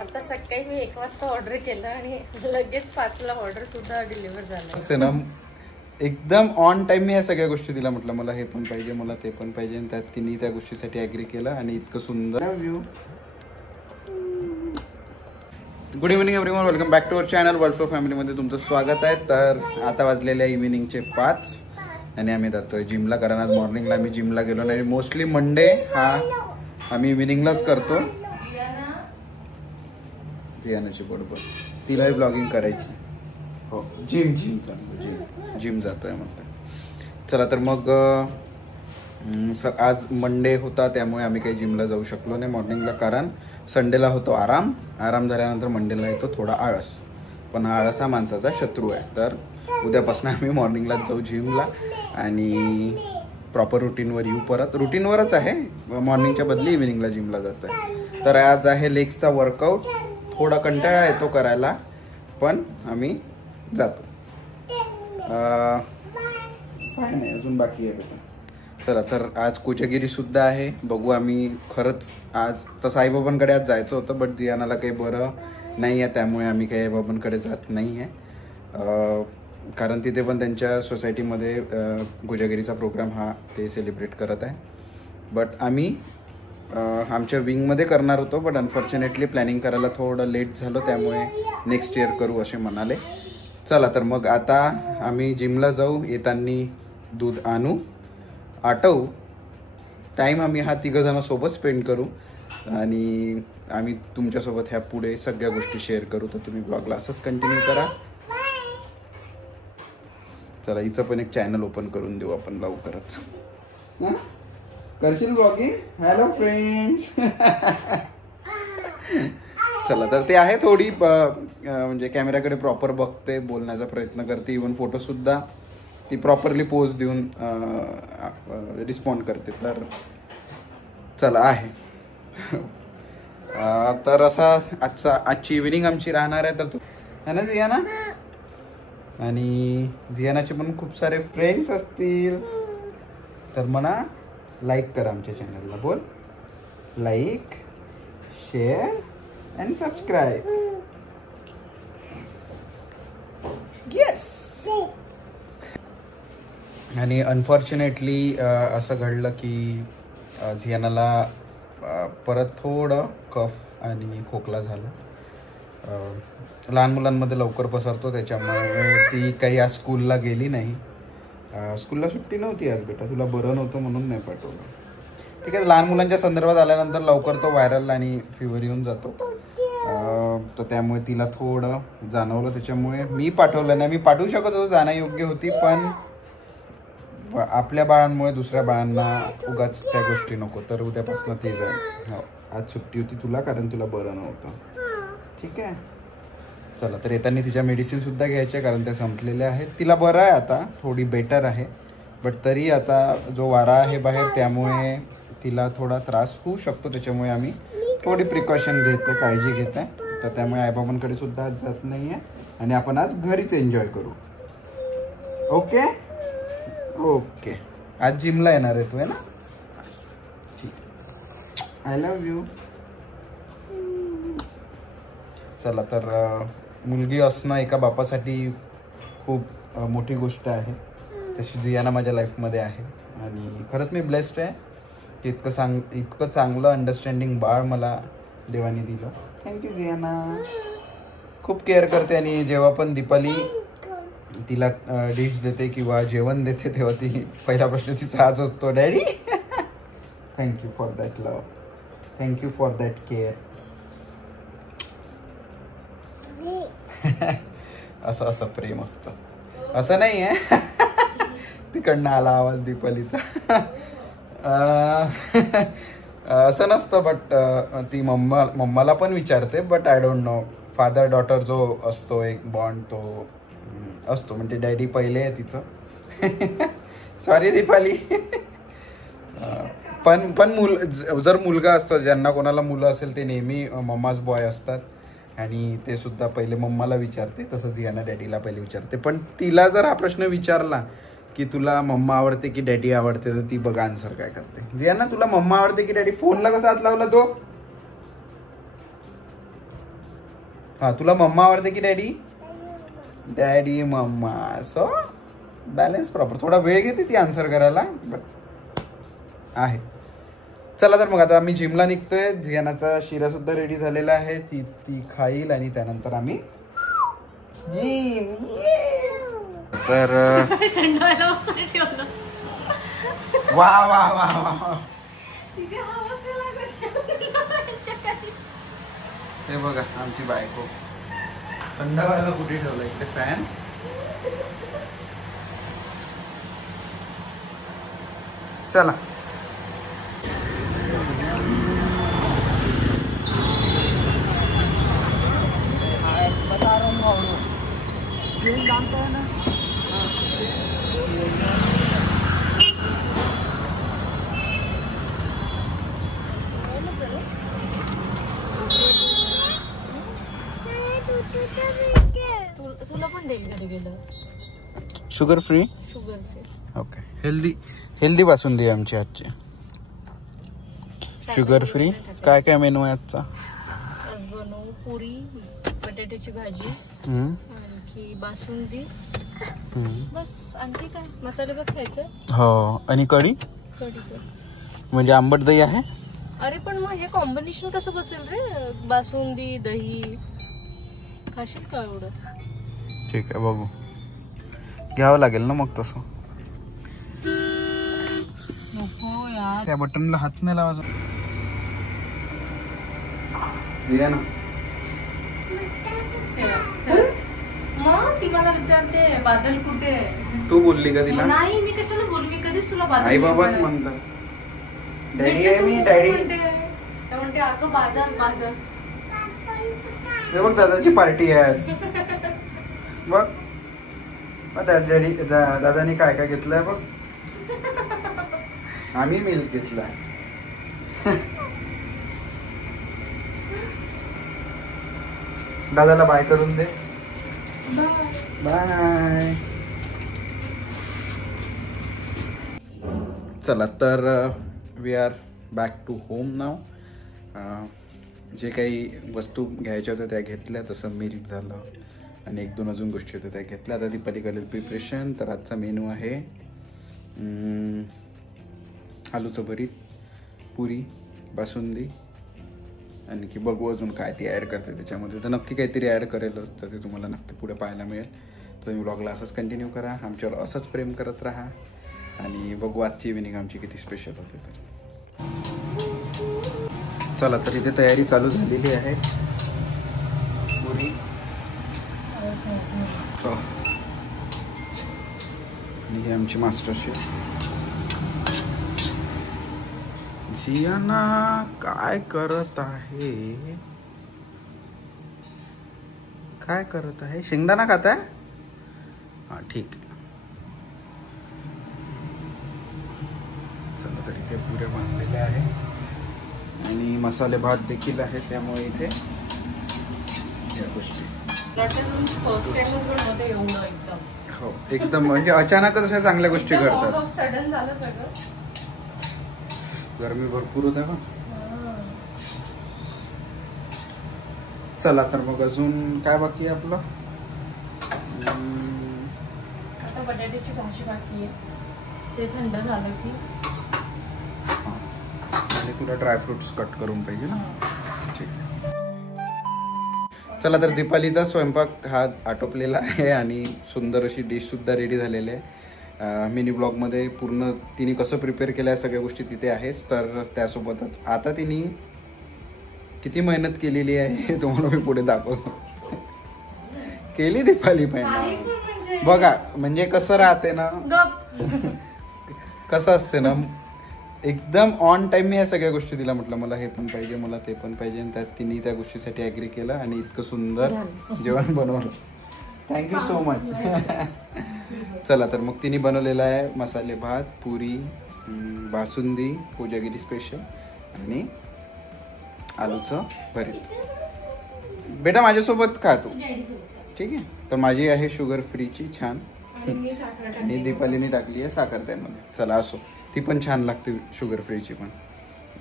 आता सकाळी मी 1 वाजता ऑर्डर केलं आणि लगेच 5ला ऑर्डर सुद्धा डिलिव्हर झालं ना. एकदम ऑन टाइम मी या सगळ्या गोष्टी तिला म्हटलं मला हे पण पाहिजे, मला ते पण पाहिजे, आणि त्यात तिने त्या गोष्टीसाठी ॲग्री केलं आणि इतकं सुंदर view. Good evening everyone, welcome back to our channel World Flow फॅमिलीमध्ये तुमचं स्वागत आहे. तर आता वाजलेल्या इव्हिनिंगचे 5 आणि आम्ही जातोय जिमला, कारण आज मॉर्निंगला आम्ही जिमला गेलो नाही. मोस्टली मंडे हा आम्ही इव्हिनिंगलाच करतो. जियानाची बरोबर तिलाही ब्लॉगिंग करायची. हो, जिम जातोय म्हणतो. चला तर मग आज मंडे होता त्यामुळे आम्ही काही जिमला जाऊ शकलो नाही मॉर्निंगला, कारण संडेला होतो आराम झाल्यानंतर मंडेला येतो थोडा आळस. पण हा आळस हा माणसाचा शत्रू आहे. तर उद्यापासून आम्ही मॉर्निंगलाच जाऊ जिमला आणि प्रॉपर रुटीनवर येऊ. परत रुटीनवरच आहे, मॉर्निंगच्या बदली इव्हिनिंगला जिमला जातो आहे. तर आज आहे लेग्सचा वर्कआउट. थोडा कंटाळा येतो करायला, पण आम्ही जातो. काय नाही अजून बाकी आहे बेटा. चला तर आज कोजागिरी सुद्धा आहे. बघू आम्ही. खरंच आज तर साईबाबांकडे आज जायचं होतं, बट जियानाला काही बरं नाही आहे त्यामुळे आम्ही काही साईबाबांकडे जात नाही आहे. कारण तिथे पण त्यांच्या सोसायटीमध्ये कोजागिरीचा प्रोग्राम हा ते सेलिब्रेट करत आहे. बट आम्ही आमच्या विंगमध्ये करणार होतो, बट अनफॉर्च्युनेटली प्लॅनिंग करायला थोडं लेट झालं, त्यामुळे नेक्स्ट इयर करू असे म्हणाले. चला तर मग आता आम्ही जिमला जाऊ. येताना दूध आणू, आटवू. टाईम आम्ही हा तिघंजणं सोबत स्पेंड करू आणि आम्ही तुमच्यासोबत ह्या पुढे सगळ्या गोष्टी शेअर करू. तर तुम्ही ब्लॉगला असंच कंटिन्यू करा. चला हिचं पण एक चॅनल ओपन करून देऊ आपण लवकरच. करशील ब्लॉगिंग? Hello friends. चला तर ते आहे थोडी म्हणजे कॅमेराकडे प्रॉपर बघते, बोलण्याचा प्रयत्न करते, इव्हन फोटोसुद्धा ती प्रॉपरली पोज देऊन रिस्पॉन्ड करते. तर चला आहे. तर असा आजची इव्हिनिंग आमची राहणार आहे. तर तू है ना जियाना? आणि जियानाचे पण खूप सारे फ्रेंड्स असतील. तर म्हणा लाईक करा आमच्या चॅनलला. बोल like, share and subscribe. Yes. आणि अनफॉर्च्युनेटली असं घडलं की जियानाला परत थोडं कफ आणि खोकला झाला. लहान मुलांमध्ये लवकर पसरतो, त्याच्यामुळे ती काही आज स्कूलला गेली नाही. स्कूलला सुट्टी नव्हती आज बेटा, तुला बरं नव्हतं म्हणून नाही पाठवलं. ठीक आहे. लहान मुलांच्या संदर्भात आल्यानंतर लवकर तो व्हायरल आणि फीवर येऊन जातो. तर त्यामुळे तिला थोडं जाणवलं, त्याच्यामुळे मी पाठवलं नाही. मी पाठवू शकत होतो, जाणं योग्य होती, पण आपल्या बाळांमुळे दुसऱ्या बाळांना उगाच त्या गोष्टी नको. तर उद्यापासून ती जाईल. हो, आज सुट्टी होती तुला कारण तुला बरं नव्हतं. ठीक आहे. चला तर येताना तिच्या मेडिसिनसुद्धा घ्यायच्या, कारण त्या संपलेल्या आहेत. तिला बरं आहे आता, थोडी बेटर आहे, बट तरी आता जो वारा आहे बाहेर त्यामुळे तिला थोडा त्रास होऊ शकतो. त्याच्यामुळे आम्ही थोडी प्रिकॉशन घेतो, काळजी घेत आहे. तर त्यामुळे आईबाबांकडे सुद्धा आज जात नाही आहे आणि आपण आज घरीच एन्जॉय करू. Okay okay. आज जिमला येणार आहे तू, आहे ना? ठीक. I love you. चला तर मुलगी असणं एका बापासाठी खूप मोठी गोष्ट आहे. तशी जियाना माझ्या लाईफमध्ये आहे आणि खरंच मी ब्लेस्ड आहे की इतकं चांगलं अंडरस्टँडिंग बाळ मला देवाने दिलं. थँक्यू जियाना. खूप केअर करते आणि जेव्हा पण दीपाली तिला डिश देते किंवा जेवण देते तेव्हा ती पहिला प्रश्न तिचा हाच असतो, daddy. Thank you for that love, thank you for that care. असं प्रेम असतं, असं नाही आहे. तिकडनं आला आवाज दीपालीचा. असं नसतं, बट ती मम्माला पण विचारते. But I don't know, father daughter जो असतो एक बॉन्ड तो असतो. म्हणजे डॅडी पहिले आहे तिचं. सॉरी दीपाली. पण जर मुलगा असतो, ज्यांना कोणाला मुलं असेल ते नेहमी मम्माच बॉय असतात आणि ते सुद्धा पहिले मम्माला विचारते. तसंच जियाना डॅडीला पहिले विचारते. पण तिला जर हा प्रश्न विचारला की तुला मम्मा आवडते की डॅडी आवडते, तर ती बघा आन्सर काय करते. जियाना तुला मम्मा आवडते की डॅडी? फोनला कसा हात लावला तो? हा, तुला मम्मा आवडते की daddy? Daddy mama. So balance proper. थोडा वेळ घेते ती आन्सर करायला, बट आहे. चला तर मग आता आम्ही जिमला निघतोय. जियानाचा शिरा सुद्धा रेडी झालेला आहे. ती खाईल आणि त्यानंतर आम्ही जिम. तर वा वा वा वा, हे बघा आमची बायको. थंड व्हायला कुठे ठेवलं इकडे फॅन. चला तुला पण देईल घरी गेलं. Sugar free. Sugar free. Okay. Healthy basundi आहे आमची आजची. Sugar free. काय काय मेनू आहे आजचा? आज बनवू पुरी, बटाट्याची भाजी, आणखी बासुंदी, बस. आणखी काय मसाले भात खायचं. हो, आणि कढी. म्हणजे आंबट दही आहे. अरे पण मग हे कॉम्बिनेशन कसं बसेल रे? बासुंदी दही खाशील का एवढं? ठीक आहे, बघू. घ्यावं लागेल ना मग तसं. नको यार, त्या बटनला हात नाही लावायचा. जिया ना मग ती मला विचारते बादल कुठे. तू बोलली का तिला? नाही, मी कशाला बोलू. मी कधीच तुला बादल. आई बाबाच म्हणतात. डॅडी आहे मी, डॅडी. म्हणते अगं बादल बादल. हे बघ दादाची पार्टी आहे आज. बघ डॅडी दादानी काय काय घेतलंय बघ. आम्ही मिल्क घेतलाय. दादाला बाय करून दे. बाय. चला तर we are back to home नाव. जे काही वस्तू घ्यायच्या होत्या त्या घेतल्या. तसं मिल्क झालं आणि 1-2 अजून गोष्टी होत्या त्या घेतल्या. आता ती पलीकडे प्रिपरेशन. तर आजचा मेनू आहे आलूचं भरीत, पुरी, बासुंदी, आणखी बघू अजून काय ती ॲड करते त्याच्यामध्ये. तर नक्की काहीतरी ॲड करेल असतं, ते तुम्हाला नक्की पुढे पाहायला मिळेल. तुम्ही ब्लॉगला असंच कंटिन्यू करा, आमच्यावर असंच प्रेम करत राहा आणि बघू आजची इव्हिनिंग आमची किती स्पेशल होते. तर चला, तर इथे तयारी चालू झालेली आहे. पुरी आणि ही आमची मास्टर शेफ जियाना काय करत आहे. काय करत आहे? शेंगदाणा खात आहे. हा, ठीक आहे. चला, तर इथे पुरे बनलेले आहे आणि मसाले भात देखील आहे. त्यामुळे इथे या गोष्टी हो एकदम म्हणजे अचानकच अशा चांगल्या गोष्टी घडतात. सडन झालं सगळं. गरमी भरपूर होत आहे. चला तर मग अजून काय बाकी आहे आपलं? आता बटाट्याची भाजी बाकी आहे. ते थंड झालं की. आणि तुला ड्रायफ्रुट्स कट करून पाहिजे ना. ठीक आहे. चला, तर दीपालीचा स्वयंपाक हा आटोपलेला आहे आणि सुंदर अशी डिश सुद्धा रेडी झालेली आहे. मिनी ब्लॉगमध्ये पूर्ण तिने कसं प्रिपेअर केलं आहे सगळ्या गोष्टी तिथे आहेच. तर त्यासोबतच आता तिने किती मेहनत केलेली आहे हे तुम्हाला मी पुढे दाखवतो. केली दीपाली पाहिजे बघा. म्हणजे कसं राहते ना, कसं असते ना, एकदम ऑन टाइम मी ह्या सगळ्या गोष्टी तिला म्हटलं मला हे पण पाहिजे, मला ते पण पाहिजे, आणि त्यात तिने त्या गोष्टीसाठी ॲग्री केलं आणि इतकं सुंदर जेवण बनवलं. Thank you so much. चला, तर मग तिने बनवलेला आहे मसाले भात, पुरी, बासुंदी पूजागिरी स्पेशल आणि आलूचं भरीत. बेटा माझ्यासोबत खा तू, ठीक आहे. तर माझी आहे शुगर फ्रीची छान आणि दीपालीने टाकली आहे साखर त्यामध्ये. चला असो, ती पण छान लागते शुगर फ्रीची पण.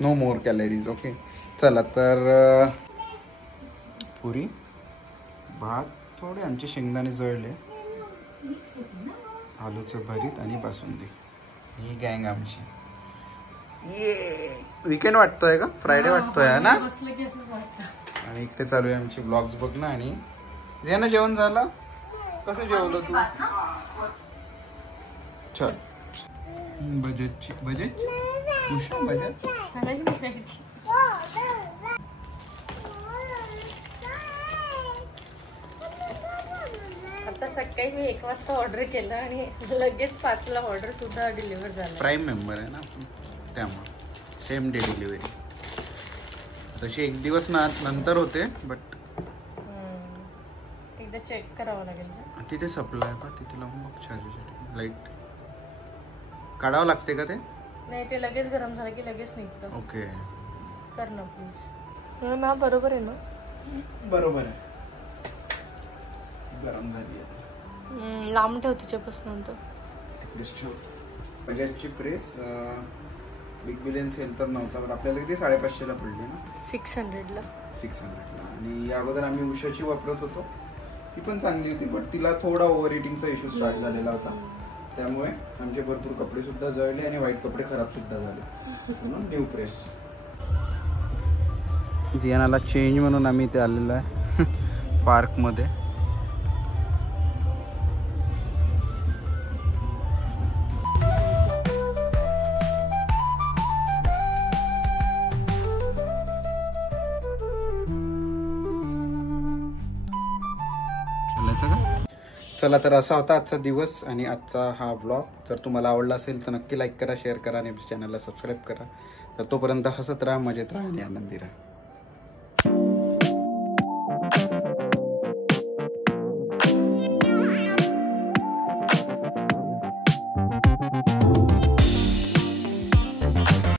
No more calories. ओके, चला तर पुरी भात थोडे आमचे शेंगदाणे जळले, आलूचं भरीत आणि बासुंदी. ही गँग आमची. ये वीकेंड वाटतोय का? फ्रायडे वाटतोय ना? आणि इकडे चालू आहे आमचे ब्लॉग्स बघणं. आणि ना जेवण झालं? कसं जेवलं तू? चल बजेटची बजेट आता सकाळी मी 1 वाजता ऑर्डर केलं आणि लगेच 5 ला ऑर्डर सुद्धा डिलिव्हर झाला. प्राईम मेंबर आहे ना आपण, त्यामुळे सेम डे डिलिव्हरी. तशी 1 दिवस नंतर होते, बट एकदा चेक करावं लागेल. तिथे सप्लाय का तिथे लावून बघ. चार्जेस लाईट काढावं लागते का ते? नाही, ते लगेच गरम झालं की लगेच निघतं. ओके, कर ना प्लीज. ना बरोबर आहे ना? बरोबर आहे. गरम झाली आहे. लांब ठेव तिच्यापासून. बजाजची प्रेस बिग बिलियन सेल तर नव्हता, पण आपल्याला किती 550 ला पडली ना? 600 ला. आणि या अगोदर आम्ही उषाची वापरत होतो, ती पण चांगली होती, बट तिला थोडा ओव्हर हिटिंगचा इश्यू स्टार्ट झालेला होता. त्यामुळे आमचे भरपूर कपडे सुद्धा जळले आणि वाईट कपडे खराब सुद्धा झाले, म्हणून न्यू प्रेस. जियानाला चेंज म्हणून आम्ही इथे आलेलो आहे पार्कमध्ये. चला, तर असा होता आजचा दिवस आणि आजचा हा ब्लॉग. जर तुम्हाला आवडला असेल तर नक्की लाईक करा, शेअर करा आणि चॅनलला सबस्क्राईब करा. तर तोपर्यंत हसत राहा, मजेत राहा आणि आनंदी राहा.